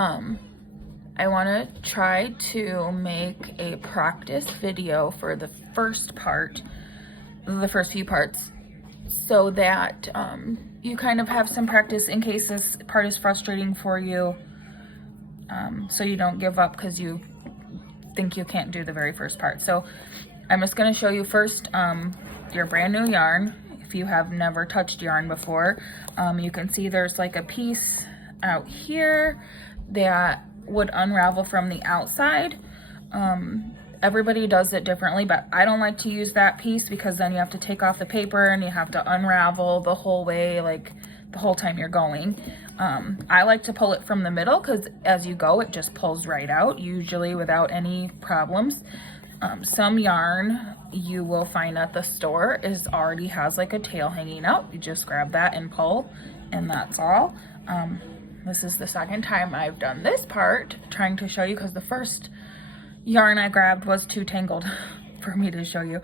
I want to try to make a practice video for the first part, the first few parts, so that you kind of have some practice in case this part is frustrating for you, so you don't give up because you think you can't do the very first part. So I'm just going to show you first your brand new yarn. If you have never touched yarn before, you can see there's like a piece out here that would unravel from the outside. Everybody does it differently, but I don't like to use that piece because then you have to take off the paper and you have to unravel the whole way, like the whole time you're going. I like to pull it from the middle because as you go, it just pulls right out, usually without any problems. Some yarn you will find at the store already has like a tail hanging out. You just grab that and pull, and that's all. This is the second time I've done this part, trying to show you, because the first yarn I grabbed was too tangled for me to show you.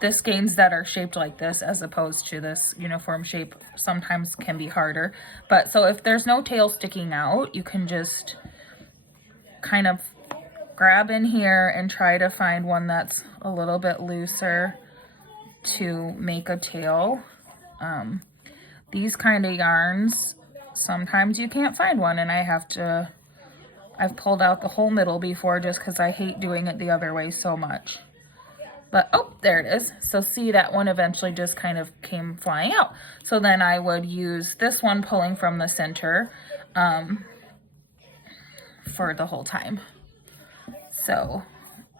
The skeins that are shaped like this as opposed to this uniform shape sometimes can be harder. But so if there's no tail sticking out, you can just kind of grab in here and try to find one that's a little bit looser to make a tail. These kind of yarns, sometimes you can't find one, and I've pulled out the whole middle before just because I hate doing it the other way so much. But, oh, there it is. So see, that one eventually just kind of came flying out. So then I would use this one pulling from the center for the whole time. So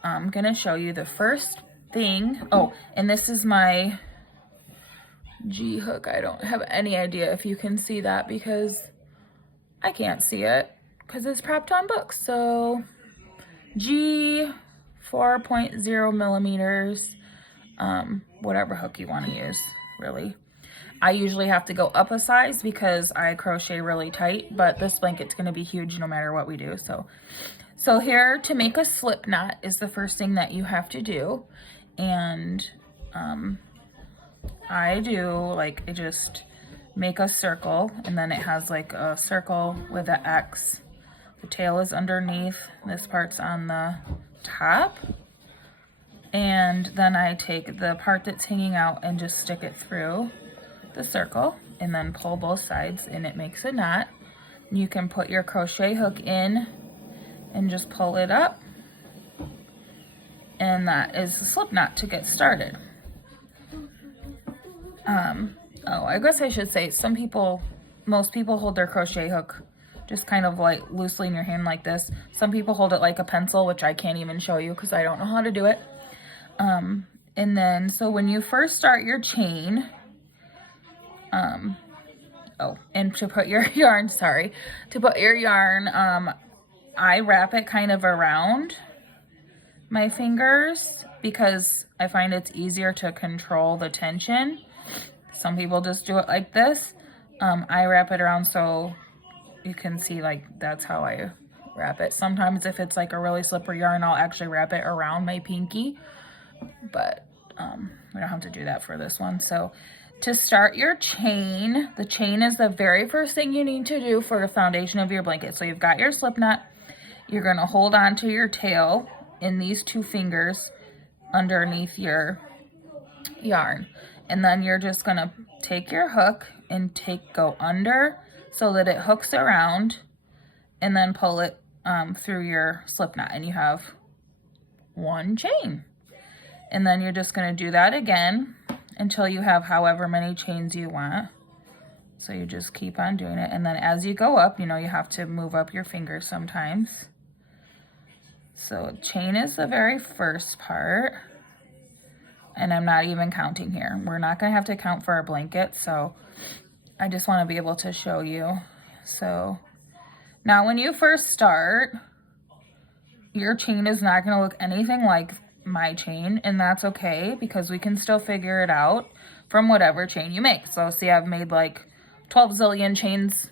I'm going to show you the first thing. Oh, and this is my G hook. I don't have any idea if you can see that because I can't see it because it's propped on books. So G 4.0 millimeters, whatever hook you want to use, really. I usually have to go up a size because I crochet really tight, but this blanket's going to be huge no matter what we do. So here, to make a slip knot is the first thing that you have to do. And I just make a circle, and then it has like a circle with an X. The tail is underneath, this part's on the top. And then I take the part that's hanging out and just stick it through the circle and then pull both sides, and it makes a knot. You can put your crochet hook in and just pull it up, and that is the slip knot to get started. Oh, I guess I should say most people hold their crochet hook just kind of like loosely in your hand like this. Some people hold it like a pencil, which I can't even show you because I don't know how to do it. And then, so when you first start your chain, and to put your yarn, I wrap it kind of around my fingers because I find it's easier to control the tension. Some people just do it like this. I wrap it around so you can see, like, that's how I wrap it. Sometimes if it's like a really slippery yarn, I'll actually wrap it around my pinky, but we don't have to do that for this one. So to start your chain, the chain is the very first thing you need to do for the foundation of your blanket. So you've got your slip knot. You're going to hold on to your tail in these two fingers underneath your yarn. And then you're just going to take your hook and go under so that it hooks around, and then pull it through your slip knot, and you have one chain. And then you're just going to do that again until you have however many chains you want. So you just keep on doing it. And then as you go up, you have to move up your fingers sometimes. So chain is the very first part. And I'm not even counting here. We're not going to have to count for our blanket, so I just want to be able to show you. So now when you first start, your chain is not going to look anything like my chain, and that's okay because we can still figure it out from whatever chain you make. So see, I've made like 12 zillion chains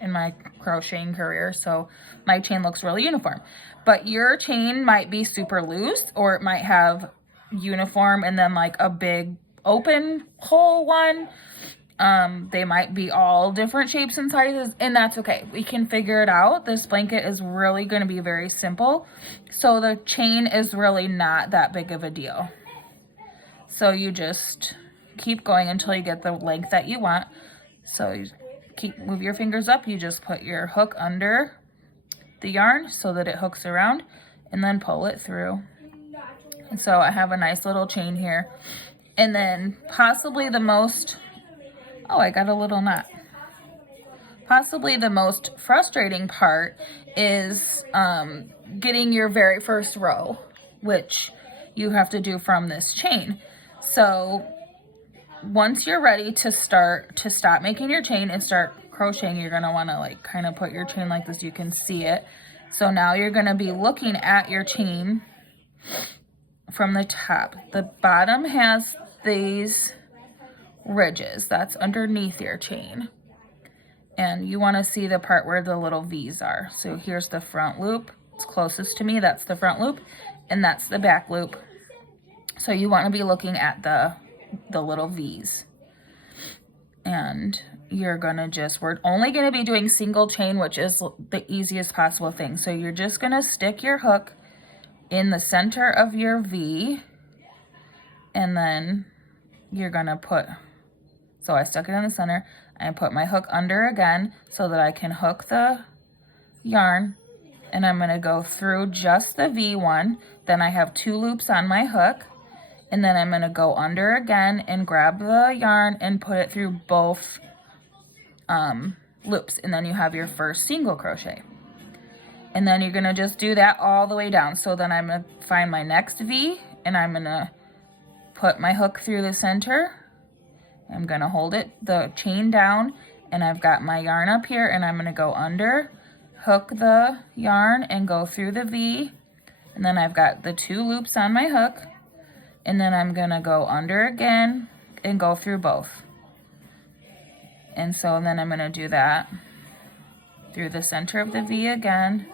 in my crocheting career, so my chain looks really uniform. But your chain might be super loose, or it might have uniform and then like a big open hole one. They might be all different shapes and sizes, and that's okay. We can figure it out. This blanket is really going to be very simple. So the chain is really not that big of a deal. So you just keep going until you get the length that you want. So you move your fingers up. You just put your hook under the yarn so that it hooks around, and then pull it through. And so I have a nice little chain here. And then possibly the most, oh, I got a little knot. Possibly the most frustrating part is getting your very first row, which you have to do from this chain. So once you're ready to stop making your chain and start crocheting, you're going to want to like kind of put your chain like this. You can see it. So now you're going to be looking at your chain from the top. The bottom has these ridges. That's underneath your chain. And you want to see the part where the little V's are. So here's the front loop. It's closest to me. That's the front loop. And that's the back loop. So you want to be looking at the little V's. And you're going to we're only going to be doing single chain, which is the easiest possible thing. So you're just going to stick your hook in the center of your V. And then you're going to so I stuck it in the center. I put my hook under again so that I can hook the yarn. And I'm going to go through just the V one. Then I have 2 loops on my hook. And then I'm going to go under again and grab the yarn and put it through both loops. And then you have your first single crochet. And then you're going to just do that all the way down. So then I'm going to find my next V, and I'm going to put my hook through the center. I'm going to hold the chain down, and I've got my yarn up here, and I'm going to go under, hook the yarn, and go through the V. And then I've got the 2 loops on my hook. And then I'm going to go under again and go through both. And so then I'm going to do that through the center of the V again.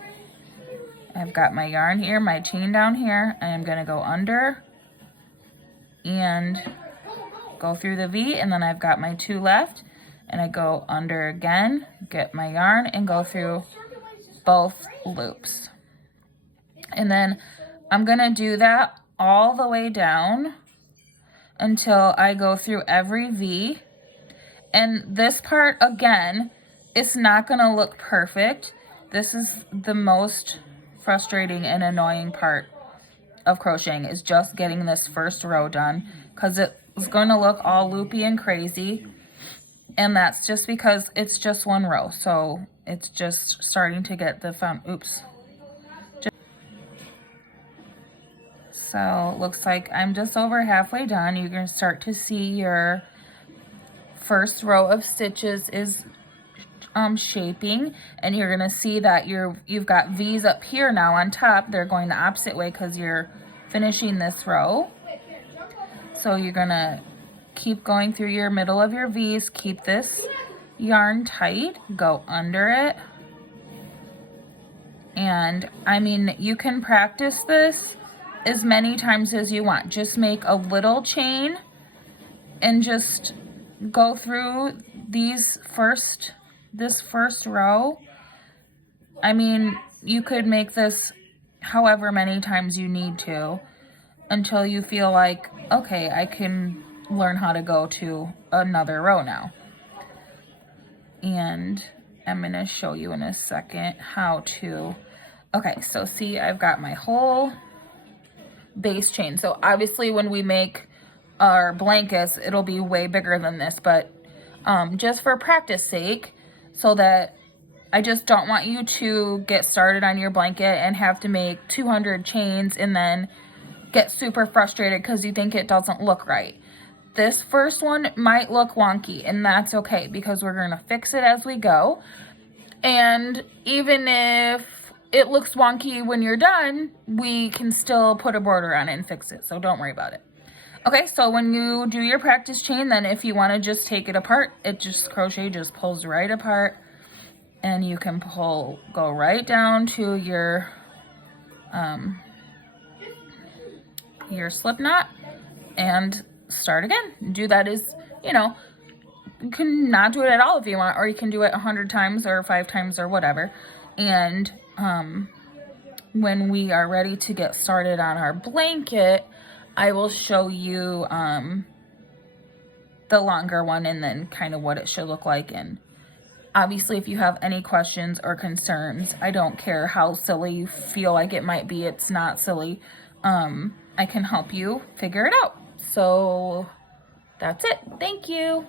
I've got my yarn here, my chain down here. I am going to go under and go through the V, and then I've got my 2 left, and I go under again, get my yarn, and go through both loops. And then I'm going to do that all the way down until I go through every V. And this part, again, it's not going to look perfect. This is the most frustrating and annoying part of crocheting, is just getting this first row done, because it's going to look all loopy and crazy. And that's just because it's just one row. So it's just starting to get the So it looks like I'm just over halfway done. You're going to start to see your first row of stitches is shaping, and you're going to see that you've got V's up here now on top. They're going the opposite way because you're finishing this row. So you're going to keep going through your middle of your V's, keep this yarn tight, go under it. And I mean, you can practice this as many times as you want. Just make a little chain and just go through this first row. I mean, you could make this however many times you need to until you feel like, okay, I can learn how to go to another row now. And I'm going to show you in a second how to. Okay, so see, I've got my whole base chain. So obviously when we make our blankets, it'll be way bigger than this, but just for practice sake, so that I just don't want you to get started on your blanket and have to make 200 chains and then get super frustrated because you think it doesn't look right. This first one might look wonky, and that's okay because we're going to fix it as we go. And even if it looks wonky when you're done, we can still put a border on it and fix it, so don't worry about it. Okay, so when you do your practice chain, then if you want to just take it apart, crochet just pulls right apart, and you can go right down to your slip knot and start again. Do that as, you can not do it at all if you want, or you can do it 100 times or 5 times or whatever. And when we are ready to get started on our blanket, I will show you the longer one and then kind of what it should look like. And obviously, if you have any questions or concerns, I don't care how silly you feel like it might be, it's not silly. I can help you figure it out. So that's it. Thank you.